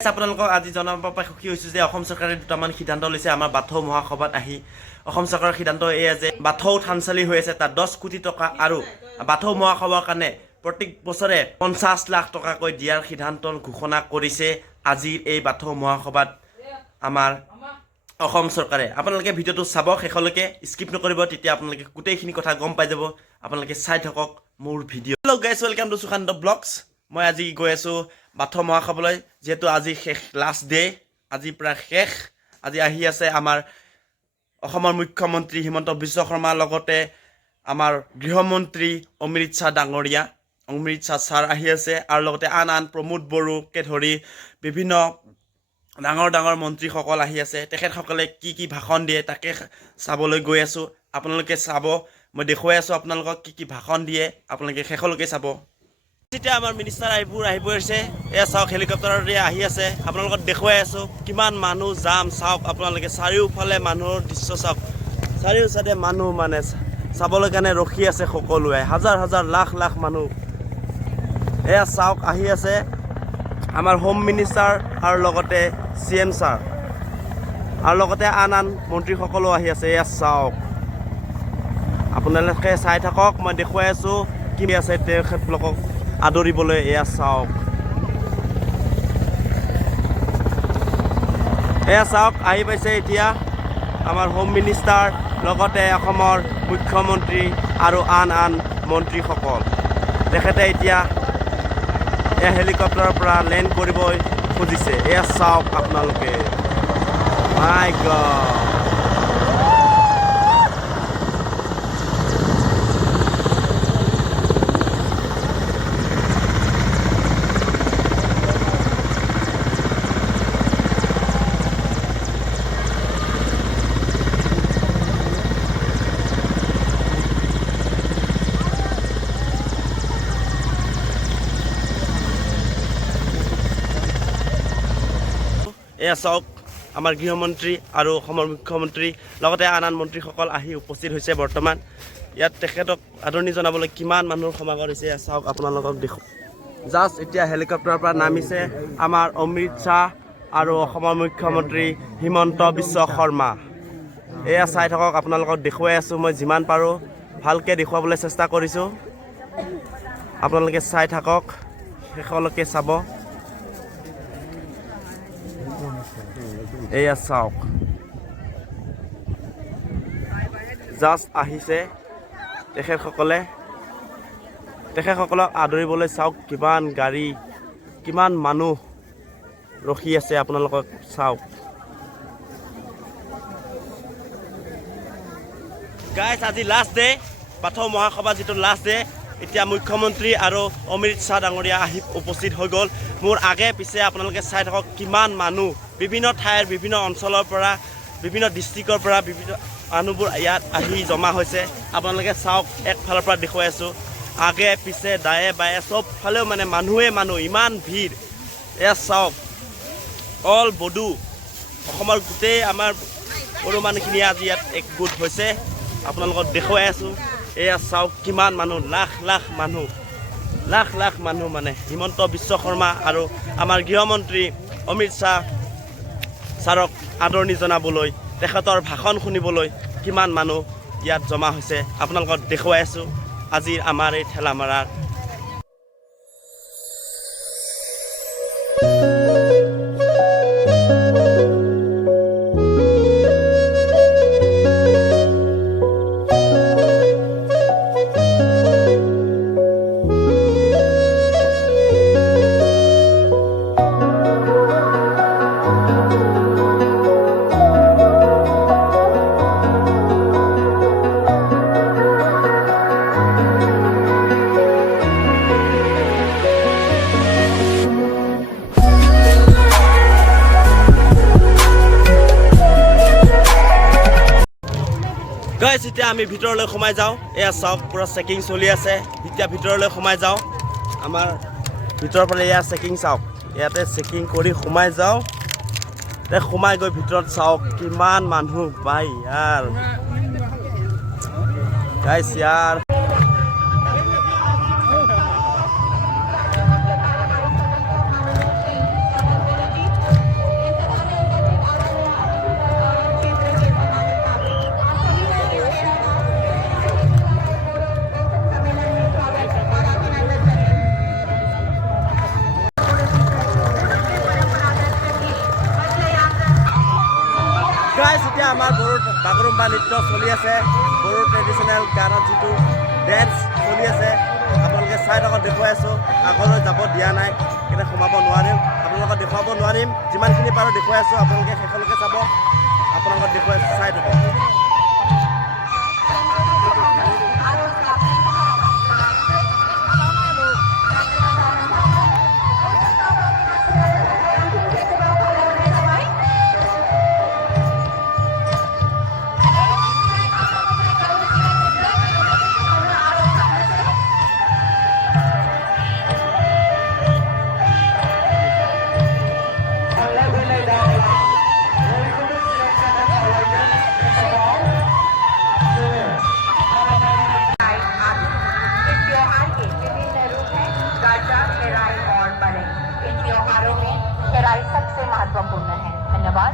আপোনালোকক আজি জনাব পাই সুখী হৈছোঁ যে অসম চৰকাৰে দুটামান সিদ্ধান্ত লৈছে আমাৰ বাথৌ মহাসভাত আহি। অসম চৰকাৰৰ সিদ্ধান্ত এয়া যে বাথৌ থানচালি হৈ আছে তাত 10 কোটি টকা আৰু বাথৌ মহাসভাৰ কাৰণে প্ৰত্যেক বছৰে 50 লাখ টকাকৈ দিয়াৰ সিদ্ধান্ত ঘোষণা কৰিছে আজিৰ এই বাথৌ মহাসভাত আমাৰ অসম চৰকাৰে। আপোনালোকে ভিডিঅ'টো চাব শেষলৈকে, স্কিপ নকৰিব, তেতিয়া আপোনালোকে গোটেইখিনি কথা গম পাই যাব। আপোনালোকে চাই থাকক মোৰ video'. Hello' guys, welcome to Sushant blogs. মই আজি গৈ আছোঁ বাথৌ মহাসভালৈ, যিহেতু আজি শেষ, লাষ্ট ডে, আজি প্ৰায় শেষ। আজি আহি আছে আমাৰ অসমৰ মুখ্যমন্ত্ৰী হিমন্ত বিশ্ব শৰ্মাৰ লগতে আমাৰ গৃহমন্ত্ৰী অমৃত শ্বাহ ডাঙৰীয়া, অমৃত শ্বাহ ছাৰ আহি আছে, আৰু লগতে আন প্ৰমোদ বড়োকে ধৰি বিভিন্ন ডাঙৰ ডাঙৰ মন্ত্ৰীসকল আহি আছে। তেখেতসকলে কি ভাষণ দিয়ে তাকে চাবলৈ গৈ আছোঁ। আপোনালোকে চাব, মই দেখুৱাই আছোঁ আপোনালোকক কি ভাষণ দিয়ে, আপোনালোকে শেষলৈকে চাব। এতিয়া আমাৰ মিনিষ্টাৰ আহিব আছে, এয়া চাওক হেলিকপ্টাৰেৰে আহি আছে। আপোনালোকক দেখুৱাই আছোঁ কিমান মানুহ যাম, চাওক আপোনালোকে চাৰিওফালে মানুহৰ দৃশ্য চাওক, চাৰিও চাইডে মানুহ মানে চাবলৈ কাৰণে ৰখি আছে সকলোৱে, হাজাৰ হাজাৰ লাখ লাখ মানুহ। এয়া চাওক আহি আছে আমাৰ হোম মিনিষ্টাৰ আৰু লগতে CM ছাৰ, আৰু লগতে আন মন্ত্ৰীসকলো আহি আছে। এয়া চাওক, আপোনালোকে চাই থাকক, মই দেখুৱাই আছোঁ কি আছে তেখেতলোকক আদৰিবলৈ। এয়া চাওক, এয়া চাওক আহি পাইছে এতিয়া আমাৰ হোম মিনিষ্টাৰ, লগতে অসমৰ মুখ্যমন্ত্ৰী আৰু আন মন্ত্ৰীসকল। তেখেতে এতিয়া হেলিকপ্টাৰৰ পৰা লেণ্ড কৰিব খুজিছে। এয়া চাওক আপোনালোকে, মাই গড। এয়া চাওক আমাৰ গৃহমন্ত্ৰী আৰু অসমৰ মুখ্যমন্ত্ৰী লগতে আন মন্ত্ৰীসকল আহি উপস্থিত হৈছে বৰ্তমান। ইয়াত তেখেতক আদৰণি জনাবলৈ কিমান মানুহৰ সমাগম হৈছে এয়া চাওক আপোনালোকক দেখো। জাষ্ট এতিয়া হেলিকপ্টাৰৰ পৰা নামিছে আমাৰ অমৃত শ্বাহ আৰু অসমৰ মুখ্যমন্ত্ৰী হিমন্ত বিশ্ব শৰ্মা। এয়া চাই থাকক, আপোনালোকক দেখুৱাই আছোঁ, মই যিমান পাৰোঁ ভালকৈ দেখুৱাবলৈ চেষ্টা কৰিছোঁ। আপোনালোকে চাই থাকক, শেষলৈকে চাব। এয়া চাওক, জাষ্ট আহিছে তেখেতসকলক আদৰিবলৈ। চাওক কিমান গাড়ী, কিমান মানুহ ৰখি আছে, আপোনালোকক চাওক। গাইজ আজি লাষ্ট ডে, বাথৌ মহাসভা যিটো লাষ্ট ডে। এতিয়া মুখ্যমন্ত্ৰী আৰু অমৃত শ্বাহ ডাঙৰীয়া আহি উপস্থিত হৈ গ'ল। মোৰ আগে পিছে আপোনালোকে চাই থাকক কিমান মানুহ, বিভিন্ন ঠাইৰ বিভিন্ন অঞ্চলৰ পৰা, বিভিন্ন ডিষ্ট্ৰিক্টৰ পৰা বিভিন্ন মানুহবোৰ ইয়াত আহি জমা হৈছে। আপোনালোকে চাওক, একফালৰ পৰা দেখুৱাই আছোঁ, আগে পিছে দায়ে বায়ে চবফালেও মানে মানুহে মানুহ, ইমান ভিৰ। এয়া চাওক, অল বডো অসমৰ গোটেই আমাৰ বড়ো মানুহখিনি আজি ইয়াত একগোট হৈছে। আপোনালোকক দেখুৱাই আছোঁ, এয়া চাওক কিমান মানুহ, লাখ লাখ মানুহ মানে হিমন্ত বিশ্ব শৰ্মা আৰু আমাৰ গৃহমন্ত্ৰী অমৃত শ্বাহ ছাৰক আদৰণি জনাবলৈ, তেখেতৰ ভাষণ শুনিবলৈ কিমান মানুহ ইয়াত জমা হৈছে। আপোনালোকক দেখুৱাই আছোঁ আজিৰ আমাৰ এই ঠেলামৰাৰ। গাইজ এতিয়া আমি ভিতৰলৈ সোমাই যাওঁ। এয়া চাওক পুৰা চেকিং চলি আছে। এতিয়া ভিতৰলৈ সোমাই যাওঁ, আমাৰ ভিতৰৰ ফালে এয়া চেকিং চাওক, ইয়াতে চেকিং কৰি সোমাই যাওঁ। সোমাই গৈ ভিতৰত চাওক কিমান মানুহ, বাই ইয়াৰ গাইজ ইয়াৰ। এতিয়া আমাৰ বড়ো বাগৰুম্বা নৃত্য চলি আছে, বড়ো ট্ৰেডিশ্যনেল গানত যিটো ডেন্স চলি আছে, আপোনালোকে চাই থাকক, দেখুৱাই আছোঁ। আগলৈ যাব দিয়া নাই, এতিয়া সোমাব নোৱাৰিম, আপোনালোকক দেখুৱাব নোৱাৰিম। যিমানখিনি পাৰোঁ দেখুৱাই আছোঁ, আপোনালোকে শেষলৈকে চাব, আপোনালোকক দেখুৱাই চাই থাকক। सबसे महत्वपूर्ण है। धन्यवाद।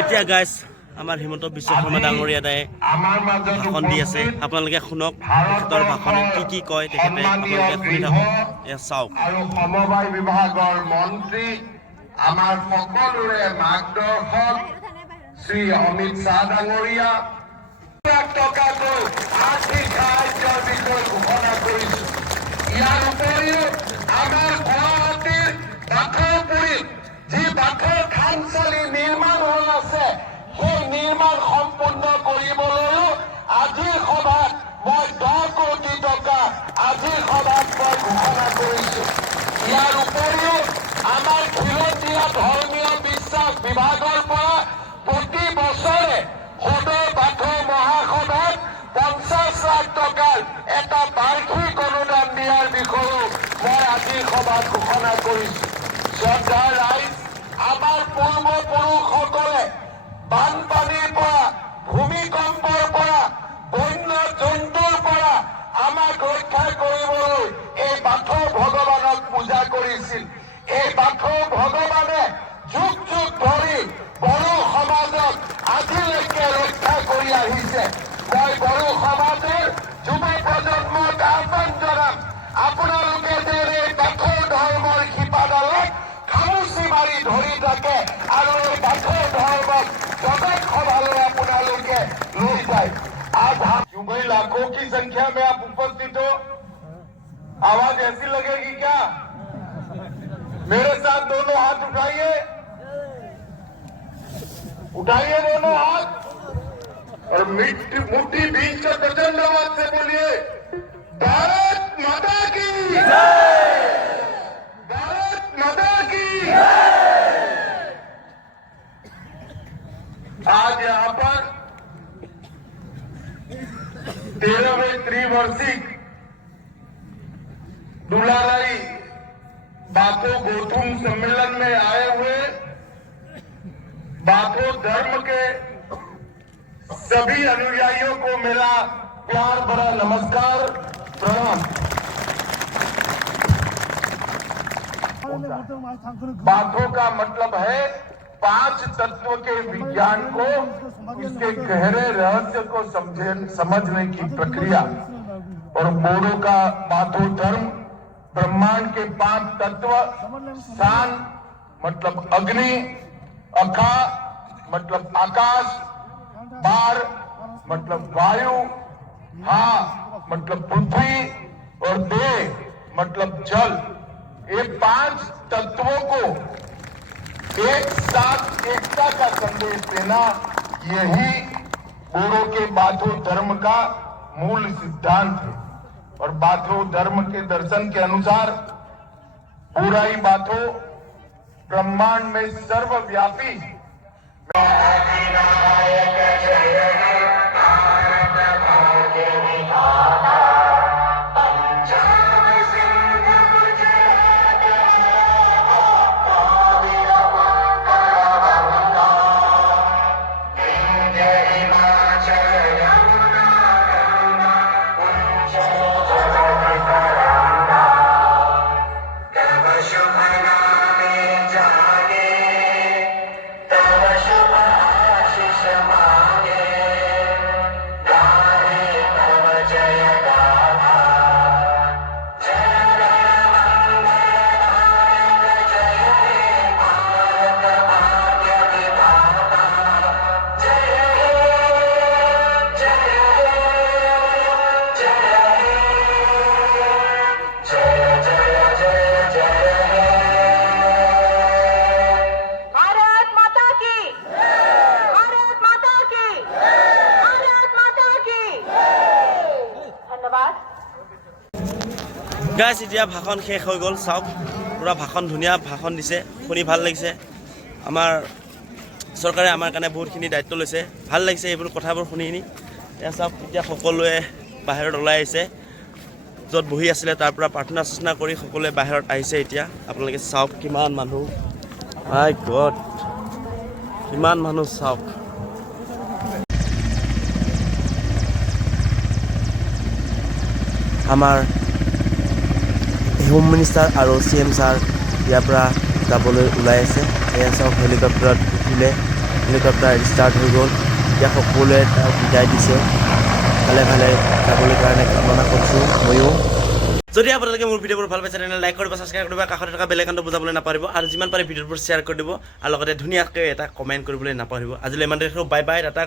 এতিয়া গাইজ আমাৰ হিমন্ত বিশ্ব শৰ্মা ডাঙৰীয়া দায়ে ভাষণ দি আছে, আপোনালোকে শুনক তেখেতৰ ভাষণ কি কয় তেখেতে, আপোনালোকে শুনি থাকক, এয়া চাওক। আৰু সমবায় বিভাগৰ মন্ত্ৰী আমাৰ সকলোৰে মাৰ্গদৰ্শক শ্ৰী অমিত শ্বাহ ডাঙৰীয়া টকাকৈ আৰ্থিক সাহায্যৰ বিষয়ে ঘোষণা কৰিছোঁ। ইয়াৰ উপৰিও আমাৰ গুৱাহাটীৰ বাথৌপুৰীত যি বাথৌ থানচালি নিৰ্মাণ হৈ আছে, সেই নিৰ্মাণ সম্পূৰ্ণ কৰিবলৈও আজিৰ সভাত মই 10 কোটি টকা আজিৰ সভাত মই ঘোষণা কৰিছোঁ। ইয়াৰ উপৰিও আমাৰ খিলঞ্জীয়া ধৰ্মীয় বিশ্বাস বিভাগৰ পৰা প্ৰতি বছৰে সদৌ বাথৌ মহাসভাত 50 লাখ টকাৰ এটা বাৰ্ষিক অনুদান দিয়াৰ বিষয়েও মই আজিৰ সভাত ঘোষণা কৰিছোঁ। শ্ৰদ্ধাৰ ৰাইজ, আমাৰ পূৰ্বপুৰুষসকলে বানপানীৰ পৰা, ভূমিকম্পৰ পৰা, বন্য জন্তুৰ পৰা আমাক ৰক্ষা কৰিবলৈ এই বাথৌ ভগৱানক পূজা কৰিছিল। এই বাথৌ ভগৱানে যুগ যুগ ধৰি বড়ো সমাজক আজিলৈকে ৰক্ষা কৰি আহিছে। মই বড়ো সমাজৰ যুৱ প্ৰজন্মক আহ্বান জনাম, আপোনালোকে যে এই বাথৌ ধৰ্মৰ শিপাডালত খামুচি মাৰি ধৰি থাকে আৰু এই বাথৌ ধৰ্মক জগত সভালৈ আপোনালোকে লৈ যায়। आज हम यूं ही लाखों की संख्या में आप उपस्थित हो, आवाज ऐसी लगेगी क्या? मेरे साथ दोनों हाथ उठाइए, उठाइए दोनों हाथ और मुट्ठी बीच कर प्रचंड आवाज से बोलिए, भारत माता की जय, भारत माता की जय। आज यहाँ पर 13वें त्रिवार्षिक दुलाराई बाथौ गोथुम सम्मेलन में आए हुए बाथौ धर्म के सभी अनुयायियों को मेरा प्यार भरा नमस्कार, प्रणाम। बाथौ का मतलब है 5 तत्व के विज्ञान को, इसके गहरे रहस्य को समझने की प्रक्रिया। और बोडो का बाथौ धर्म ब्रह्मांड के 5 तत्व स्थान मतलब अग्नि, अखा मतलब आकाश, बार मतलब वायु, हा मतलब पृथ्वी और दे मतलब जल, ये 5 तत्वों को एक साथ एकता का संदेश देना, यही बोरो के बाथो धर्म का मूल सिद्धांत है। और बाथो धर्म के दर्शन के अनुसार पूरा ही बाथो ब्रह्मांड में सर्वव्यापी भारत माता की, भारत माता की, भारत माता की। धन्यवाद। গাইছ এতিয়া ভাষণ শেষ হৈ গ'ল, চাওক পূৰা ভাষণ ধুনীয়া ভাষণ দিছে, শুনি ভাল লাগিছে। আমাৰ চৰকাৰে আমাৰ কাৰণে বহুতখিনি দায়িত্ব লৈছে, ভাল লাগিছে এইবোৰ কথাবোৰ শুনি কিনি। এতিয়া চাওক এতিয়া সকলোৱে বাহিৰত ওলাই আহিছে, য'ত বহি আছিলে তাৰ পৰা প্ৰাৰ্থনা চাৰ্থনা কৰি সকলোৱে বাহিৰত আহিছে। এতিয়া আপোনালোকে চাওক কিমান মানুহ, মাই গড কিমান মানুহ চাওক। আমাৰ হোম মিনিষ্টাৰ আৰু CM ছাৰ ইয়াৰ পৰা যাবলৈ ওলাই আছে। এয়া চাওক হেলিকপ্টাৰত উঠিলে, হেলিকপ্টাৰ ষ্টাৰ্ট হৈ গ'ল। এতিয়া সকলোৱে তাক বিদায় দিছে, ভালে ভালে যাবলৈ কাৰণে কামনা কৰিছোঁ ময়ো। যদি আপোনালোকে মোৰ ভিডিঅ'বোৰ ভাল পাইছে তেনেহ'লে লাইক কৰিব, ছাবস্ক্ৰাইব কৰিব, কাষতে থকা বেল আইকনটো বুজাবলৈ নাপাহৰিব আৰু যিমান পাৰে ভিডিঅ'বোৰ শ্বেয়াৰ কৰি দিব আৰু লগতে ধুনীয়াকৈ এটা কমেণ্ট কৰিবলৈ নাপাহৰিব। আজিলৈ ইমানতে, বাই বাই, টাটা।